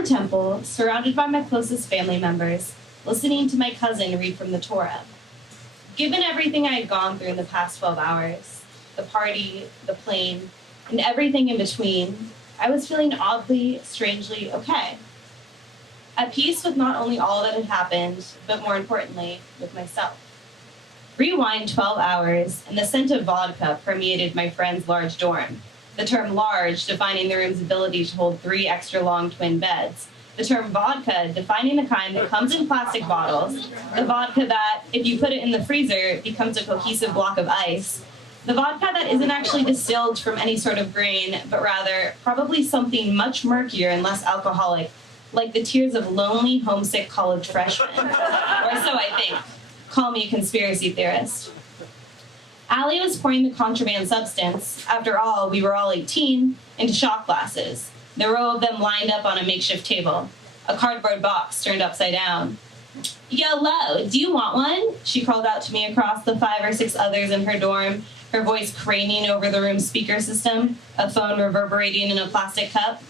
the temple, surrounded by my closest family members, listening to my cousin read from the Torah. Given everything I had gone through in the past 12 hours, the party, the plane, and everything in between, I was feeling oddly, strangely okay. At peace with not only all that had happened, but more importantly, with myself. Rewind 12 hours, and the scent of vodka permeated my friend's large dorm. The term large defining the room's ability to hold 3 extra long twin beds. The term vodka defining the kind that comes in plastic bottles. The vodka that, if you put it in the freezer, becomes a cohesive block of ice. The vodka that isn't actually distilled from any sort of grain, but rather probably something much murkier and less alcoholic, like the tears of lonely, homesick college freshmen. Or so I think. Call me a conspiracy theorist. Allie was pouring the contraband substance, after all, we were all 18, into shot glasses, the row of them lined up on a makeshift table, a cardboard box turned upside down. "Yolo, do you want one?" She called out to me across the 5 or 6 others in her dorm, her voice craning over the room's speaker system, a phone reverberating in a plastic cup.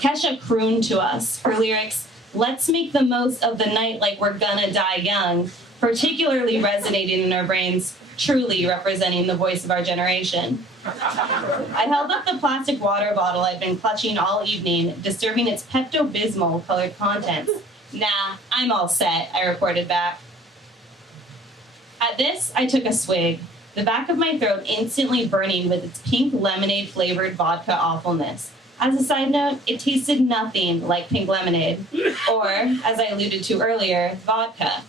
Kesha crooned to us, her lyrics, "Let's make the most of the night like we're gonna die young," particularly resonating in our brains, truly representing the voice of our generation. I held up the plastic water bottle I'd been clutching all evening, disturbing its Pepto-Bismol colored contents. "Nah, I'm all set," I reported back. At this, I took a swig, the back of my throat instantly burning with its pink lemonade-flavored vodka awfulness. As a side note, it tasted nothing like pink lemonade, or, as I alluded to earlier, vodka.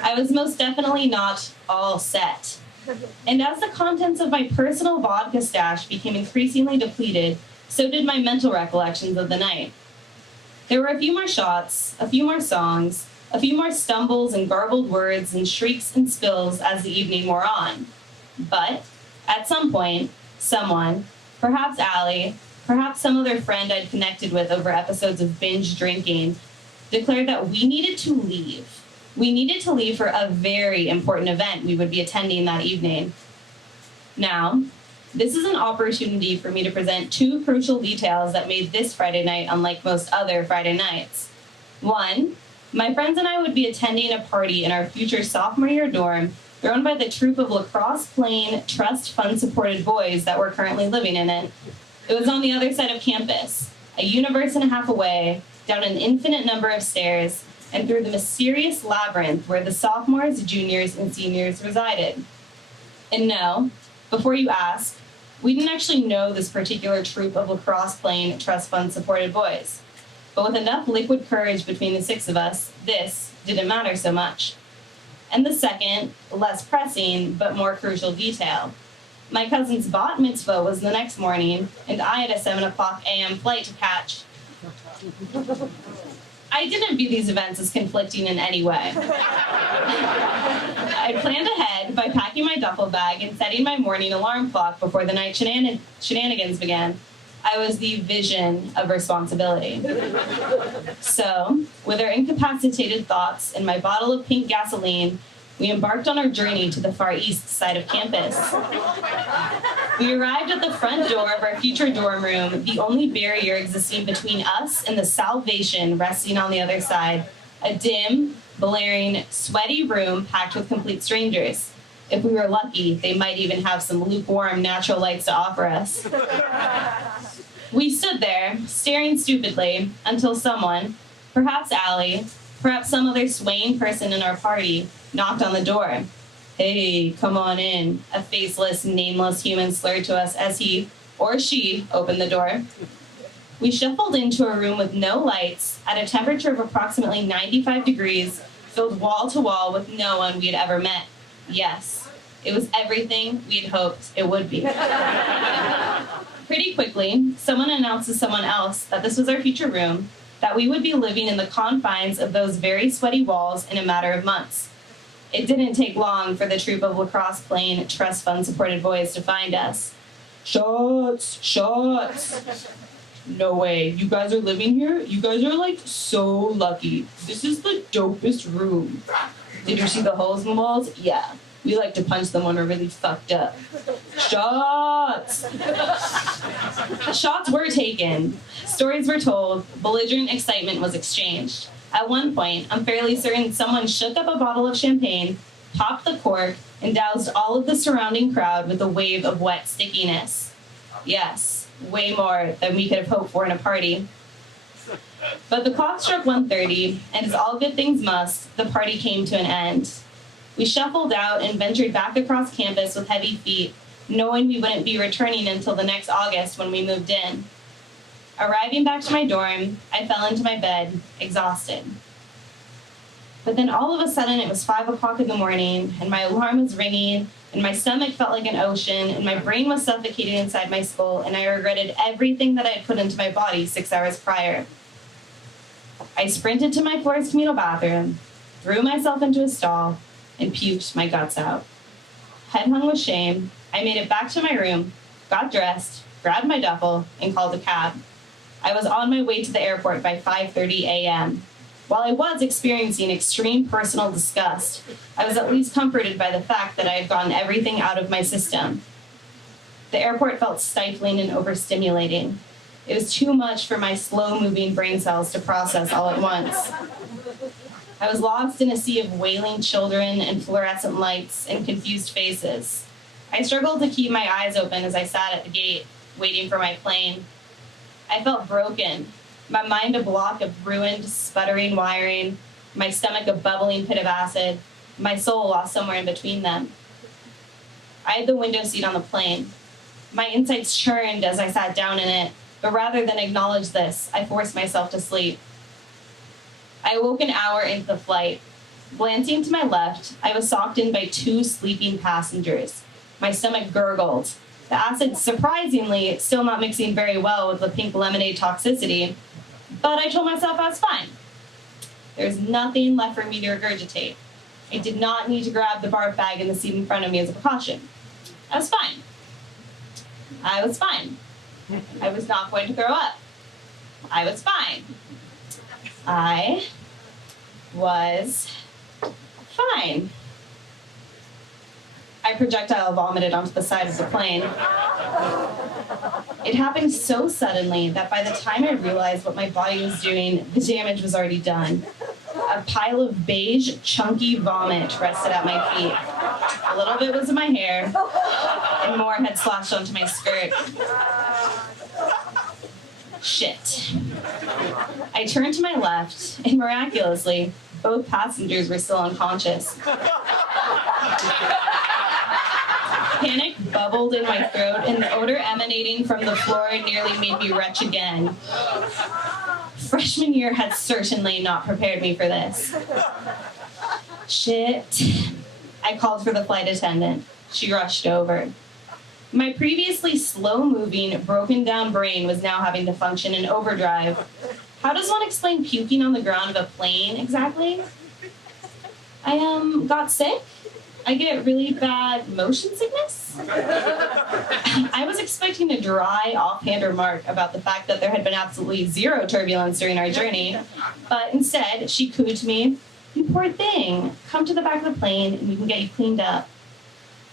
I was most definitely not all set. And as the contents of my personal vodka stash became increasingly depleted, so did my mental recollections of the night. There were a few more shots, a few more songs, a few more stumbles and garbled words and shrieks and spills as the evening wore on. But, at some point, someone, perhaps Allie, perhaps some other friend I'd connected with over episodes of binge drinking, declared that we needed to leave. We needed to leave for a very important event we would be attending that evening. Now, this is an opportunity for me to present 2 crucial details that made this Friday night unlike most other Friday nights. 1, my friends and I would be attending a party in our future sophomore year dorm thrown by the troupe of lacrosse-playing, trust fund-supported boys that were currently living in it. It was on the other side of campus, a universe and a half away, down an infinite number of stairs, and through the mysterious labyrinth where the sophomores, juniors, and seniors resided. And no, before you ask, we didn't actually know this particular troupe of lacrosse-playing, trust fund-supported boys. But with enough liquid courage between the 6 of us, this didn't matter so much. And the second, less pressing, but more crucial detail. My cousin's bat mitzvah was the next morning, and I had a 7 o'clock a.m. flight to catch. I didn't view these events as conflicting in any way. I planned ahead by packing my duffel bag and setting my morning alarm clock before the night shenanigans began. I was the vision of responsibility. So, with our incapacitated thoughts and my bottle of pink gasoline, we embarked on our journey to the far east side of campus. We arrived at the front door of our future dorm room, the only barrier existing between us and the salvation resting on the other side. A dim, blaring, sweaty room packed with complete strangers. If we were lucky, they might even have some lukewarm natural lights to offer us. We stood there, staring stupidly, until someone, perhaps Allie, perhaps some other swaying person in our party, knocked on the door. "Hey, come on in," a faceless, nameless human slurred to us as he, or she, opened the door. We shuffled into a room with no lights, at a temperature of approximately 95 degrees, filled wall to wall with no one we had ever met. Yes, it was everything we had hoped it would be. Pretty quickly, someone announced to someone else that this was our future room, that we would be living in the confines of those very sweaty walls in a matter of months. It didn't take long for the troupe of lacrosse-playing, trust fund-supported boys to find us. "Shots! Shots!" "No way, you guys are living here? You guys are, like, so lucky. This is the dopest room. Did you see the holes in the walls? Yeah, we like to punch them when we're really fucked up." Shots! Shots were taken. Stories were told. Belligerent excitement was exchanged. At one point, I'm fairly certain someone shook up a bottle of champagne, popped the cork, and doused all of the surrounding crowd with a wave of wet stickiness. Yes, way more than we could have hoped for in a party. But the clock struck 1:30, and as all good things must, the party came to an end. We shuffled out and ventured back across campus with heavy feet, knowing we wouldn't be returning until the next August when we moved in. Arriving back to my dorm, I fell into my bed, exhausted. But then all of a sudden it was 5 o'clock in the morning, and my alarm was ringing, and my stomach felt like an ocean, and my brain was suffocating inside my skull, and I regretted everything that I had put into my body 6 hours prior. I sprinted to my floor's communal bathroom, threw myself into a stall, and puked my guts out. Head hung with shame, I made it back to my room, got dressed, grabbed my duffel, and called a cab. I was on my way to the airport by 5:30 a.m. While I was experiencing extreme personal disgust, I was at least comforted by the fact that I had gotten everything out of my system. The airport felt stifling and overstimulating. It was too much for my slow-moving brain cells to process all at once. I was lost in a sea of wailing children and fluorescent lights and confused faces. I struggled to keep my eyes open as I sat at the gate, waiting for my plane. I felt broken, my mind a block of ruined, sputtering wiring, my stomach a bubbling pit of acid, my soul lost somewhere in between them. I had the window seat on the plane. My insides churned as I sat down in it, but rather than acknowledge this, I forced myself to sleep. I awoke an hour into the flight. Glancing to my left, I was socked in by 2 sleeping passengers. My stomach gurgled. The acid, surprisingly, still not mixing very well with the pink lemonade toxicity, but I told myself I was fine. There's nothing left for me to regurgitate. I did not need to grab the barf bag in the seat in front of me as a precaution. I was fine. I was fine. I was not going to throw up. I was fine. I was fine. I projectile vomited onto the side of the plane. It happened so suddenly that by the time I realized what my body was doing, the damage was already done. A pile of beige, chunky vomit rested at my feet. A little bit was in my hair, and more had splashed onto my skirt. Shit. I turned to my left, and miraculously, both passengers were still unconscious. Panic bubbled in my throat, and the odor emanating from the floor nearly made me retch again. Freshman year had certainly not prepared me for this. Shit. I called for the flight attendant. She rushed over. My previously slow-moving, broken-down brain was now having to function in overdrive. How does one explain puking on the ground of a plane, exactly? I got sick. I get really bad motion sickness. I was expecting a dry, offhand remark about the fact that there had been absolutely zero turbulence during our journey, but instead, she cooed to me, "You poor thing, come to the back of the plane and we can get you cleaned up."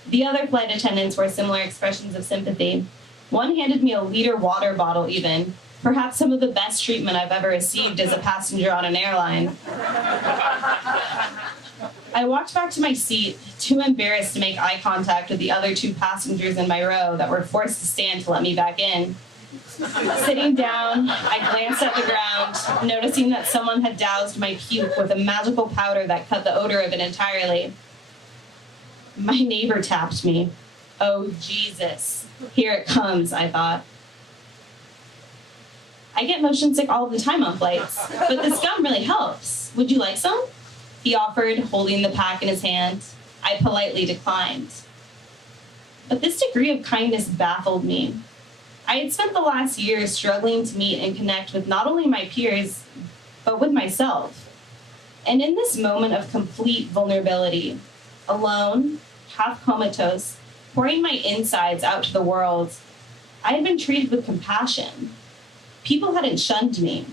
The other flight attendants wore similar expressions of sympathy. One handed me a liter water bottle even, perhaps some of the best treatment I've ever received as a passenger on an airline. I walked back to my seat, too embarrassed to make eye contact with the other 2 passengers in my row that were forced to stand to let me back in. Sitting down, I glanced at the ground, noticing that someone had doused my puke with a magical powder that cut the odor of it entirely. My neighbor tapped me. Oh, Jesus. Here it comes, I thought. I get motion sick all the time on flights, but this gum really helps. Would you like some? He offered, holding the pack in his hand. I politely declined. But this degree of kindness baffled me. I had spent the last year struggling to meet and connect with not only my peers, but with myself. And in this moment of complete vulnerability, alone, half comatose, pouring my insides out to the world, I had been treated with compassion. People hadn't shunned me.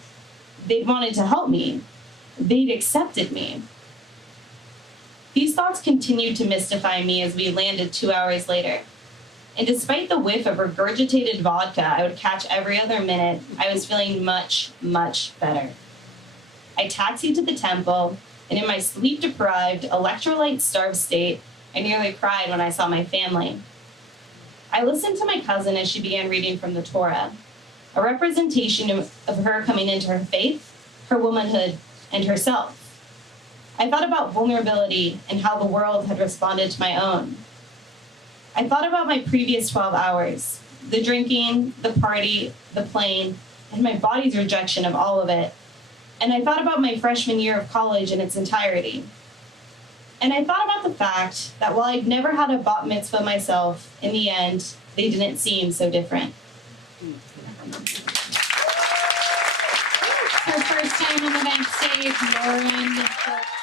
They'd wanted to help me. They'd accepted me. These thoughts continued to mystify me as we landed 2 hours later. And despite the whiff of regurgitated vodka I would catch every other minute, I was feeling much, much better. I taxied to the temple, and in my sleep-deprived, electrolyte-starved state, I nearly cried when I saw my family. I listened to my cousin as she began reading from the Torah, a representation of her coming into her faith, her womanhood, and herself. I thought about vulnerability and how the world had responded to my own. I thought about my previous 12 hours, the drinking, the party, the plane, and my body's rejection of all of it. And I thought about my freshman year of college in its entirety. And I thought about the fact that while I'd never had a bat mitzvah myself, in the end, they didn't seem so different. Her first time on the VAMP stage, Lauren.